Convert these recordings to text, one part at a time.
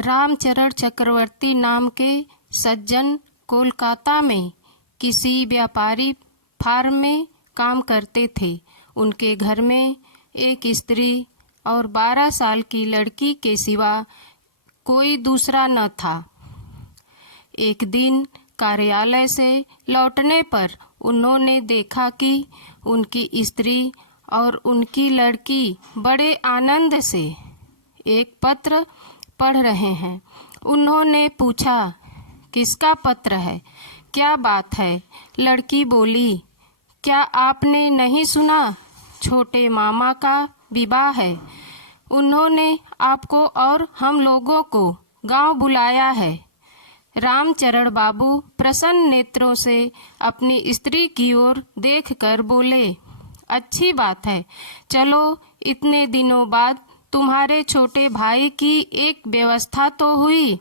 रामचरण चक्रवर्ती नाम के सज्जन कोलकाता में किसी व्यापारी फार्म में काम करते थे। उनके घर में एक स्त्री और 12 साल की लड़की के सिवा कोई दूसरा न था। एक दिन कार्यालय से लौटने पर उन्होंने देखा कि उनकी स्त्री और उनकी लड़की बड़े आनंद से एक पत्र पढ़ रहे हैं। उन्होंने पूछा, किसका पत्र है, क्या बात है? लड़की बोली, क्या आपने नहीं सुना, छोटे मामा का विवाह है। उन्होंने आपको और हम लोगों को गांव बुलाया है। रामचरण बाबू प्रसन्न नेत्रों से अपनी स्त्री की ओर देखकर बोले, अच्छी बात है, चलो इतने दिनों बाद तुम्हारे छोटे भाई की एक व्यवस्था तो हुई,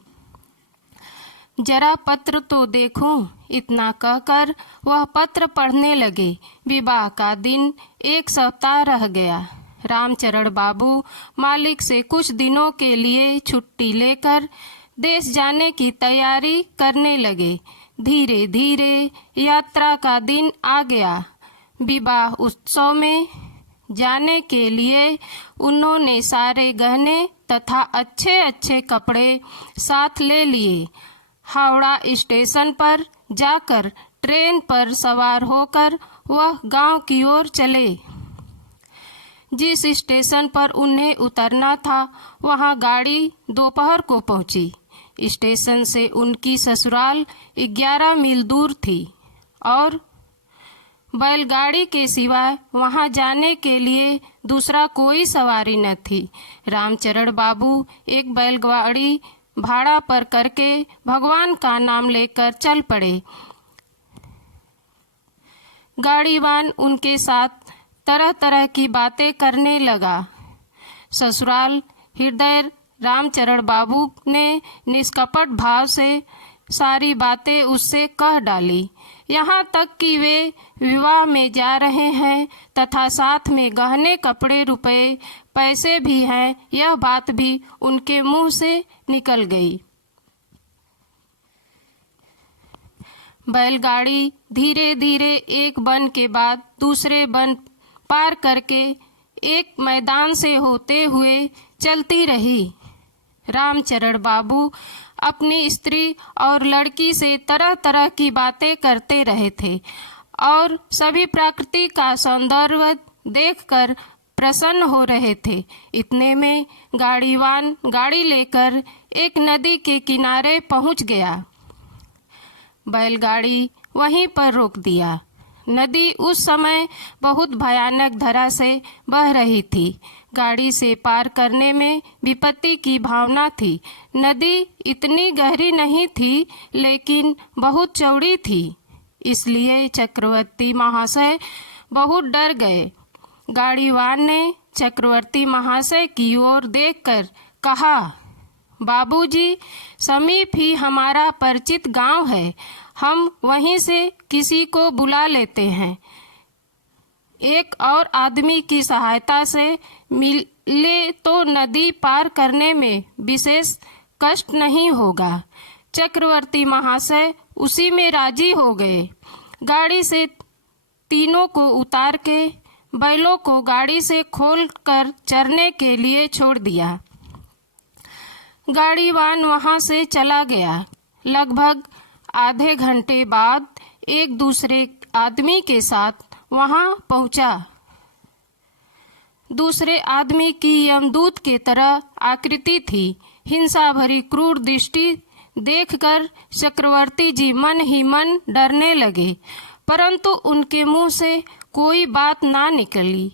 जरा पत्र तो देखूं। इतना कहकर वह पत्र पढ़ने लगे। विवाह का दिन 1 सप्ताह रह गया। रामचरण बाबू मालिक से कुछ दिनों के लिए छुट्टी लेकर देश जाने की तैयारी करने लगे। धीरे धीरे यात्रा का दिन आ गया। विवाह उत्सव में जाने के लिए उन्होंने सारे गहने तथा अच्छे अच्छे कपड़े साथ ले लिए। हावड़ा स्टेशन पर जाकर ट्रेन पर सवार होकर वह गांव की ओर चले। जिस स्टेशन पर उन्हें उतरना था वहां गाड़ी दोपहर को पहुंची। स्टेशन से उनकी ससुराल 11 मील दूर थी और बैलगाड़ी के सिवाय वहां जाने के लिए दूसरा कोई सवारी न थी। रामचरण बाबू एक बैलगाड़ी भाड़ा पर करके भगवान का नाम लेकर चल पड़े। गाड़ीवान उनके साथ तरह तरह की बातें करने लगा। ससुराल हृदय रामचरण बाबू ने निष्कपट भाव से सारी बातें उससे कह डाली, यहाँ तक कि वे विवाह में जा रहे हैं तथा साथ में गहने कपड़े रुपए पैसे भी हैं, यह बात भी उनके मुंह से निकल गई। बैलगाड़ी धीरे धीरे एक वन के बाद दूसरे वन पार करके एक मैदान से होते हुए चलती रही। रामचरण बाबू अपनी स्त्री और लड़की से तरह तरह की बातें करते रहे थे और सभी प्रकृति का सौंदर्य देखकर प्रसन्न हो रहे थे। इतने में गाड़ीवान गाड़ी लेकर एक नदी के किनारे पहुंच गया। बैलगाड़ी वहीं पर रोक दिया। नदी उस समय बहुत भयानक धारा से बह रही थी। गाड़ी से पार करने में विपत्ति की भावना थी। नदी इतनी गहरी नहीं थी लेकिन बहुत चौड़ी थी, इसलिए चक्रवर्ती महाशय बहुत डर गए। गाड़ीवान ने चक्रवर्ती महाशय की ओर देखकर कहा, बाबूजी, समीप ही हमारा परिचित गांव है, हम वहीं से किसी को बुला लेते हैं। एक और आदमी की सहायता से मिले तो नदी पार करने में विशेष कष्ट नहीं होगा। चक्रवर्ती महाशय उसी में राजी हो गए। गाड़ी से तीनों को उतार के बैलों को गाड़ी से खोलकर चरने के लिए छोड़ दिया। गाड़ीवान वहां से चला गया। लगभग आधे घंटे बाद एक दूसरे आदमी के साथ वहां पहुंचा। दूसरे आदमी की यमदूत के तरह आकृति थी। हिंसा भरी क्रूर दृष्टि देखकर चक्रवर्ती जी मन ही मन डरने लगे, परंतु उनके मुंह से कोई बात ना निकली।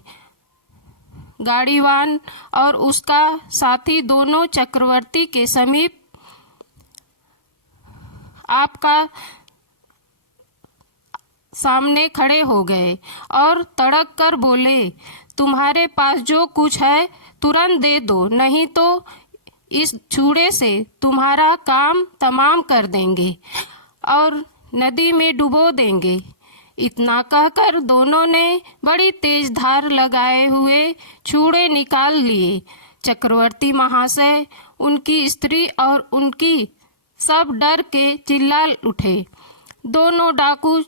गाड़ीवान और उसका साथी दोनों चक्रवर्ती के समीप आपका सामने खड़े हो गए और तड़क कर बोले, तुम्हारे पास जो कुछ है तुरंत दे दो, नहीं तो इस छुरे से तुम्हारा काम तमाम कर देंगे और नदी में डुबो देंगे। इतना कहकर दोनों ने बड़ी तेज धार लगाए हुए छुरे निकाल लिए। चक्रवर्ती महाशय उनकी स्त्री और उनकी सब डर के चिल्ला उठे। दोनों डाकू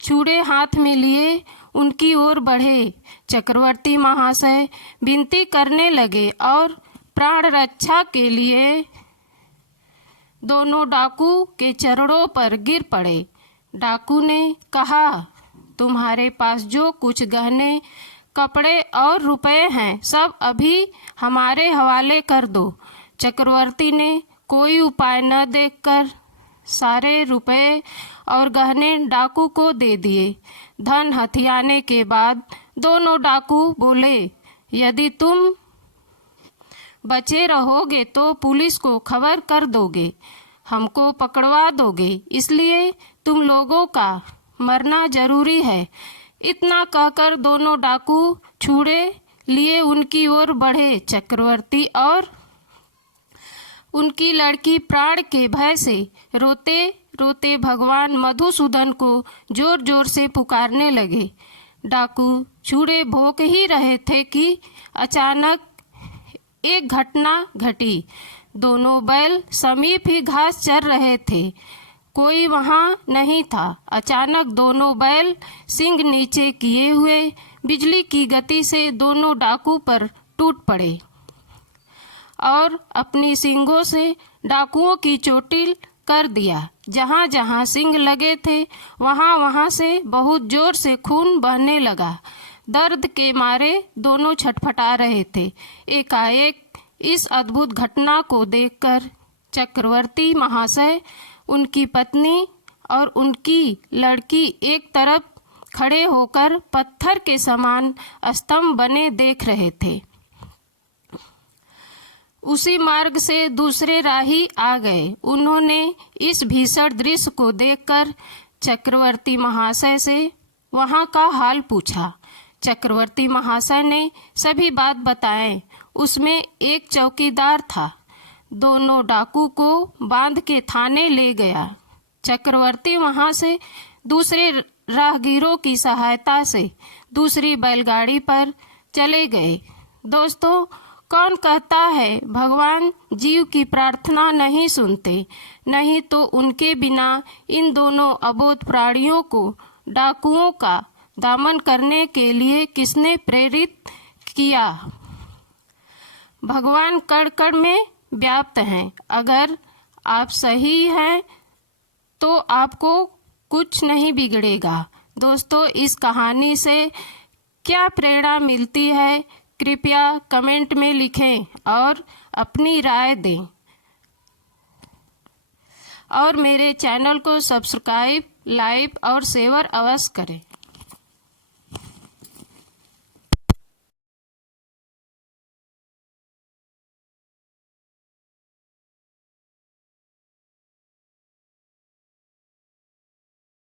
छुरे हाथ में लिए उनकी ओर बढ़े। चक्रवर्ती महाशय विनती करने लगे और प्राण रक्षा के लिए दोनों डाकू के चरणों पर गिर पड़े। डाकू ने कहा, तुम्हारे पास जो कुछ गहने, कपड़े और रुपए हैं, सब अभी हमारे हवाले कर दो। चक्रवर्ती ने कोई उपाय न देखकर सारे रुपए और गहने डाकू को दे दिए। धन हथियाने के बाद दोनों डाकू बोले, यदि तुम बचे रहोगे तो पुलिस को खबर कर दोगे, हमको पकड़वा दोगे, इसलिए तुम लोगों का मरना जरूरी है। इतना कहकर दोनों डाकू छुरे लिए उनकी ओर बढ़े। चक्रवर्ती और उनकी लड़की प्राण के भय से रोते रोते भगवान मधुसूदन को जोर जोर से पुकारने लगे। डाकू छुरे भोंक ही रहे थे कि अचानक एक घटना घटी। दोनों बैल समीप ही घास चर रहे थे, कोई वहां नहीं था। अचानक दोनों बैल सींग नीचे किए हुए बिजली की गति से दोनों डाकू पर टूट पड़े और अपनी सींगों से डाकुओं की चोटिल कर दिया। जहां जहां सींग लगे थे वहां वहां से बहुत जोर से खून बहने लगा। दर्द के मारे दोनों छटपटा रहे थे। एकाएक इस अद्भुत घटना को देखकर चक्रवर्ती महाशय, उनकी पत्नी और उनकी लड़की एक तरफ खड़े होकर पत्थर के समान स्तंभ बने देख रहे थे। उसी मार्ग से दूसरे राही आ गए। उन्होंने इस भीषण दृश्य को देखकर चक्रवर्ती महाशय से वहां का हाल पूछा। चक्रवर्ती महाशय ने सभी बात बताए। उसमें एक चौकीदार था, दोनों डाकू को बांध के थाने ले गया। चक्रवर्ती वहां से दूसरे राहगीरों की सहायता से दूसरी बैलगाड़ी पर चले गए। दोस्तों, कौन कहता है भगवान जीव की प्रार्थना नहीं सुनते? नहीं तो उनके बिना इन दोनों अबोध प्राणियों को डाकुओं का दमन करने के लिए किसने प्रेरित किया? भगवान कण कण में व्याप्त हैं। अगर आप सही हैं तो आपको कुछ नहीं बिगड़ेगा। दोस्तों, इस कहानी से क्या प्रेरणा मिलती है, कृपया कमेंट में लिखें और अपनी राय दें और मेरे चैनल को सब्सक्राइब, लाइक और शेयर अवश्य करें।